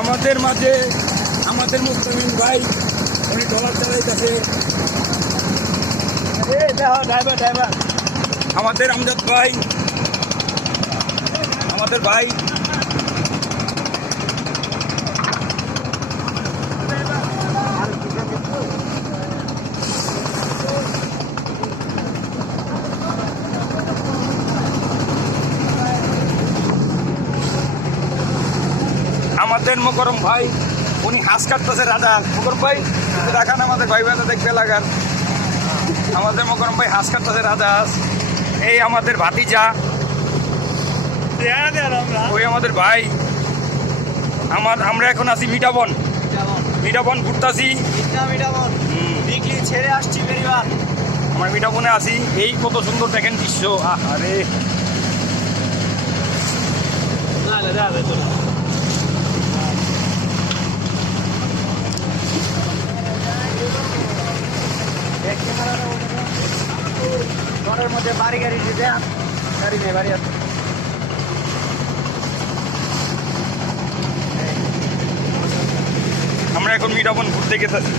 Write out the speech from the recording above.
আমাদের মাঝে আমাদের মুসলিম ভাই উনি ডলার চালাইতেছে। ড্রাইভার আমাদের আমজাদ ভাই, আমাদের ভাই। আমাদের মোকরম ভাই উনি হাঁস কাটতেছে রাজা। মোকরম ভাই একটু দেখান, আমাদের ভাই ভাইরা দেখতে লাগান। আমাদের মোকরম ভাই হাঁস কাটতেছে রাজা হাঁস। এই আমাদের ভাতিজা, ওই আমাদের ভাই। আমরা এখন আছি মিঠাবন ঘুরতাছি। ছেড়ে আসছি পরিবার, আমরা মিঠাবনে আছি। এই কত সুন্দর দেখেন দৃশ্য। আরে ঘরের মধ্যে বাড়ি গাড়ি দিতে গাড়ি নেই, বাড়ি আছে। আমরা এখন মিঠাবন ঘুরতে গেছি।